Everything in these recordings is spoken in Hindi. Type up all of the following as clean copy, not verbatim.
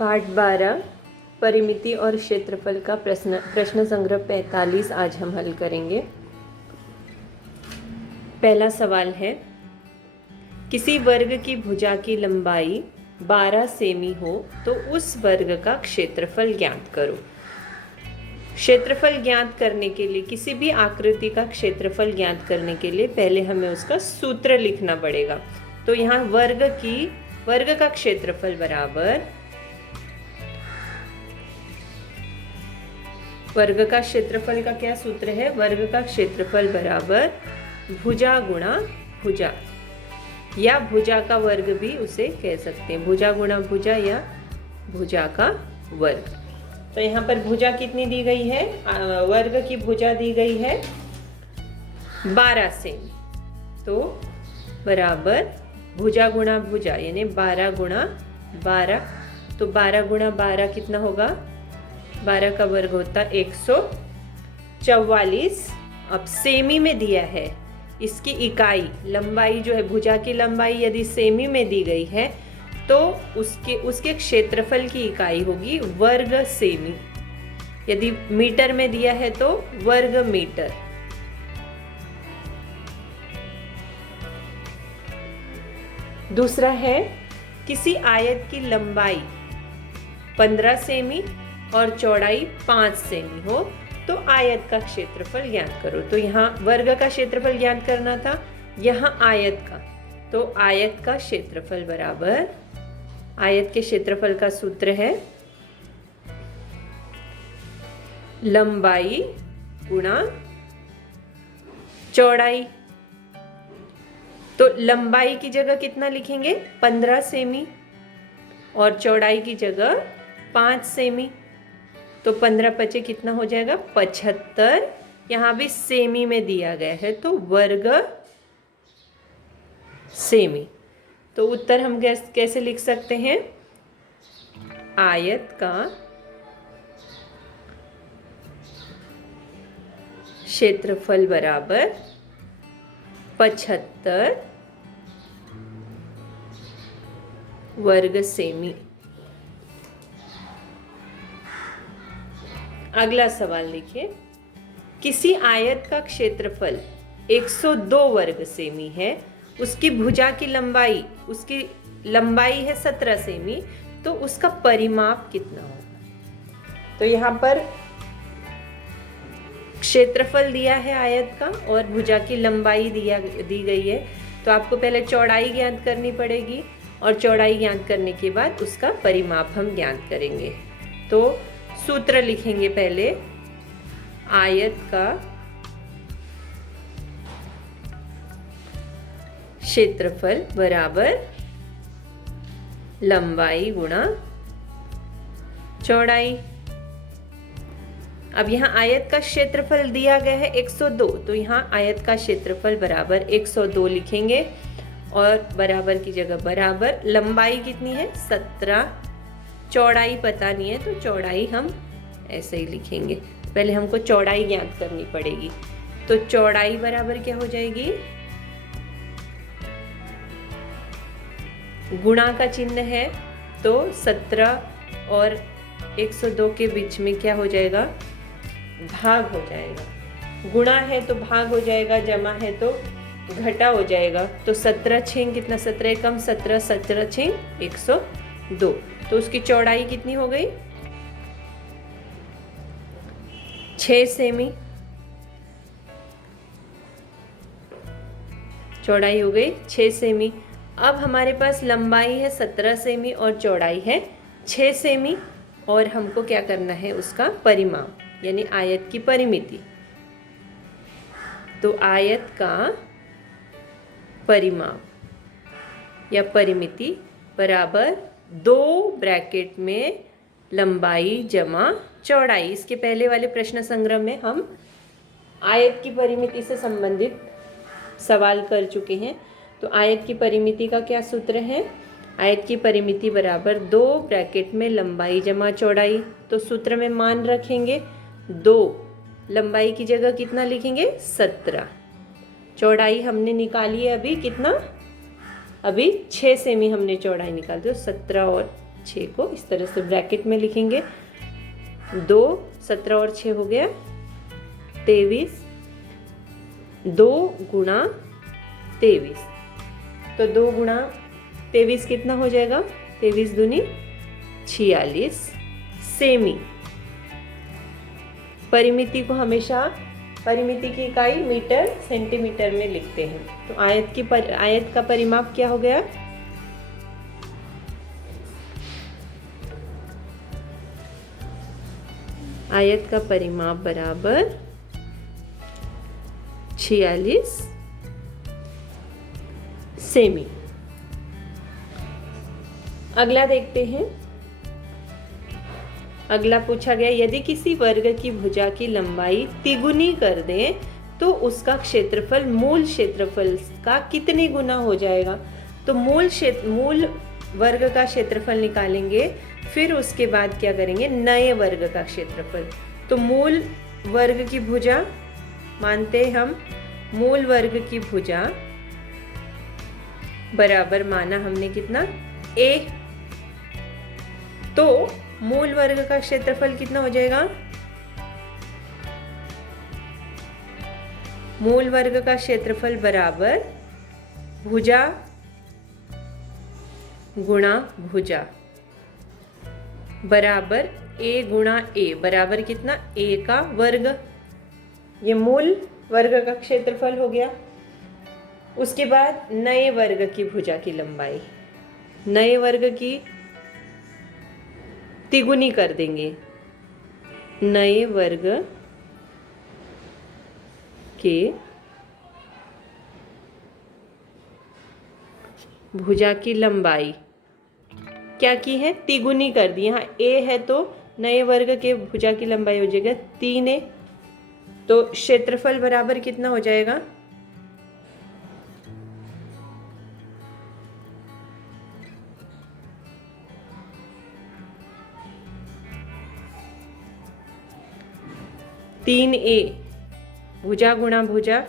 पाठ 12 परिमिति और क्षेत्रफल का प्रश्न संग्रह 45 आज हम हल करेंगे। पहला सवाल है, किसी वर्ग की भुजा की लंबाई 12 सेमी हो तो उस वर्ग का क्षेत्रफल ज्ञात करो। क्षेत्रफल ज्ञात करने के लिए, किसी भी आकृति का क्षेत्रफल ज्ञात करने के लिए पहले हमें उसका सूत्र लिखना पड़ेगा। तो यहाँ वर्ग का क्षेत्रफल बराबर वर्ग का क्षेत्रफल का क्या सूत्र है? वर्ग का क्षेत्रफल बराबर भुजा गुणा भुजा, या भुजा का वर्ग भी उसे कह सकते हैं। भुजा गुणा भुजा या भुजा का वर्ग। तो यहाँ पर भुजा कितनी दी गई है? वर्ग की भुजा दी गई है 12 सेमी। तो बराबर भुजा गुणा भुजा यानी 12 गुणा 12। तो 12 गुणा 12 कितना होगा? 12 का वर्ग होता 144। अब सेमी में दिया है, इसकी इकाई लंबाई जो है, भुजा की लंबाई यदि सेमी में दी गई है तो उसके क्षेत्रफल की इकाई होगी वर्ग सेमी। यदि मीटर में दिया है तो वर्ग मीटर। दूसरा है, किसी आयत की लंबाई 15 सेमी और चौड़ाई 5 सेमी हो तो आयत का क्षेत्रफल ज्ञात करो। तो यहाँ वर्ग का क्षेत्रफल ज्ञात करना था, यहाँ आयत का। तो आयत का क्षेत्रफल बराबर, आयत के क्षेत्रफल का सूत्र है लंबाई गुणा चौड़ाई। तो लंबाई की जगह कितना लिखेंगे? 15 सेमी और चौड़ाई की जगह 5 सेमी। तो 15 पचे कितना हो जाएगा? 75। यहाँ भी सेमी में दिया गया है तो वर्ग सेमी। तो उत्तर हम कैसे लिख सकते हैं? आयत का क्षेत्रफल बराबर 75 वर्ग सेमी। अगला सवाल देखिए, किसी आयत का क्षेत्रफल 102 वर्ग सेमी है, उसकी भुजा की लंबाई है 17 सेमी, तो उसका परिमाप कितना होगा? तो यहाँ पर क्षेत्रफल दिया है आयत का और भुजा की लंबाई दी गई है। तो आपको पहले चौड़ाई ज्ञात करनी पड़ेगी और चौड़ाई ज्ञात करने के बाद उसका परिमाप हम ज्ञात करेंगे। तो सूत्र लिखेंगे पहले, आयत का क्षेत्रफल बराबर लंबाई गुणा चौड़ाई। अब यहाँ आयत का क्षेत्रफल दिया गया है 102, तो यहाँ आयत का क्षेत्रफल बराबर 102 लिखेंगे और बराबर की जगह बराबर। लंबाई कितनी है? 17। चौड़ाई पता नहीं है तो चौड़ाई हम ऐसे ही लिखेंगे। पहले हमको चौड़ाई ज्ञात करनी पड़ेगी। तो चौड़ाई बराबर क्या हो जाएगी? गुणा का चिन्ह है तो 17 और 102 के बीच में क्या हो जाएगा? भाग हो जाएगा। गुणा है तो भाग हो जाएगा, जमा है तो घटा हो जाएगा। तो 17 छें कितना? 17 कम 17, 17 छें 102। तो उसकी चौड़ाई कितनी हो गई? 6 सेमी। चौड़ाई हो गई 6 सेमी। अब हमारे पास लंबाई है 17 सेमी और चौड़ाई है 6 सेमी, और हमको क्या करना है? उसका परिमाप यानी आयत की परिमिति। तो आयत का परिमाप या परिमिति बराबर 2 ब्रैकेट में लंबाई जमा चौड़ाई। इसके पहले वाले प्रश्न संग्रह में हम आयत की परिमिति से संबंधित सवाल कर चुके हैं। तो आयत की परिमिति का क्या सूत्र है? आयत की परिमिति बराबर 2 ब्रैकेट में लंबाई जमा चौड़ाई। तो सूत्र में मान रखेंगे 2, लंबाई की जगह कितना लिखेंगे? 17। चौड़ाई हमने निकाली है अभी कितना? अभी 6 सेमी हमने चौड़ाई निकाली। तो 17 और 6 को इस तरह से ब्रैकेट में लिखेंगे। 2 17 और 6 हो गया 23। 2 गुणा 23, तो 2 गुणा 23 कितना हो जाएगा? 23 दूनी 46 सेमी। परिमिति को हमेशा परिमिति की इकाई मीटर सेंटीमीटर में लिखते हैं। तो आयत का परिमाप क्या हो गया? आयत का परिमाप बराबर 46 सेमी। अगला देखते हैं। अगला पूछा गया यदि किसी वर्ग की भुजा की लंबाई तिगुनी कर दें तो उसका क्षेत्रफल मूल क्षेत्रफल का कितने गुना हो जाएगा? तो मूल वर्ग का क्षेत्रफल निकालेंगे, फिर उसके बाद क्या करेंगे? नए वर्ग का क्षेत्रफल। तो मूल वर्ग की भुजा मानते हम, मूल वर्ग की भुजा बराबर माना हमने कितना? a। तो मूल वर्ग का क्षेत्रफल कितना हो जाएगा? मूल वर्ग का क्षेत्रफल बराबर भुजा गुणा भुजा बराबर a गुणा a बराबर कितना? a का वर्ग। ये मूल वर्ग का क्षेत्रफल हो गया। उसके बाद नए वर्ग की भुजा की लंबाई, नए वर्ग की तिगुनी कर देंगे। नए वर्ग के भुजा की लंबाई क्या की है? तिगुनी कर दी। यहाँ a है तो नए वर्ग के भुजा की लंबाई हो जाएगा 3a। तो क्षेत्रफल बराबर कितना हो जाएगा? तीन a भुजा गुणा भुजा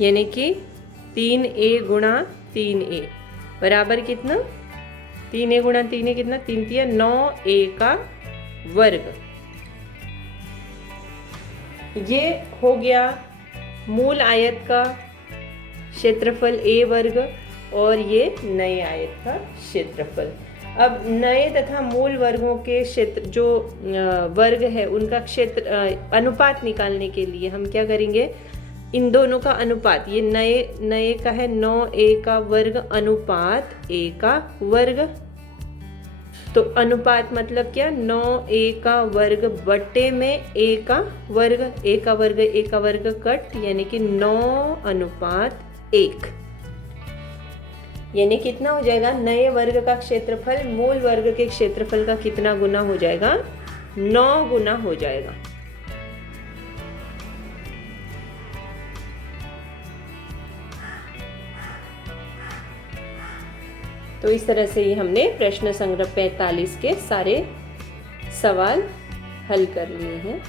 यानी कि 3a गुणा 3a बराबर कितना? 3a गुणा 3a कितना? 3 तिया 9a का वर्ग। ये हो गया मूल आयत का क्षेत्रफल a वर्ग और ये नए आयत का क्षेत्रफल। अब नए तथा मूल वर्गों के क्षेत्र जो वर्ग है उनका क्षेत्र अनुपात निकालने के लिए हम क्या करेंगे? इन दोनों का अनुपात, ये नए का है 9a का वर्ग अनुपात a का वर्ग। तो अनुपात मतलब क्या? 9a का वर्ग बटे में a का वर्ग। a का वर्ग कट यानी कि 9:1 यानी कितना हो जाएगा? नए वर्ग का क्षेत्रफल मूल वर्ग के क्षेत्रफल का कितना गुना हो जाएगा? 9 गुना हो जाएगा। तो इस तरह से ही हमने प्रश्न संग्रह 45 के सारे सवाल हल कर लिए हैं।